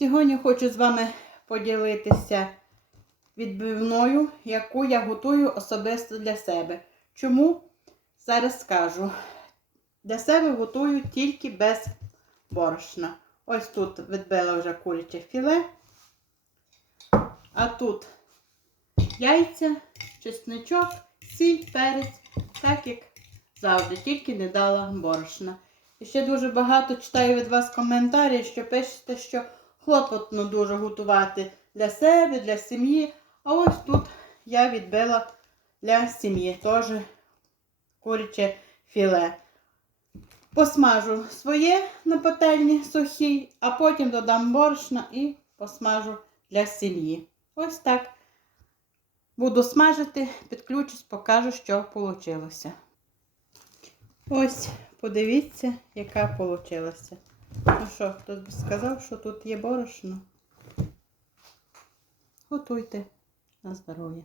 Сьогодні хочу з вами поділитися відбивною, яку я готую особисто для себе. Чому? Зараз скажу. Для себе готую тільки без борошна. Ось тут відбила вже куряче філе. А тут яйця, чесничок, сіль, перець, так як завжди, тільки не дала борошна. І ще дуже багато читаю від вас коментарів, що пишете, що хлопотно дуже готувати для себе, для сім'ї. А ось тут я відбила для сім'ї теж куряче філе. Посмажу своє на пательні сухій, а потім додам борошна і посмажу для сім'ї. Ось так. Буду смажити, підключусь, покажу, що вийшло. Ось, подивіться, яка вийшла. Ну що, хтось би сказав, що тут є борошно? Готуйте на здоров'я.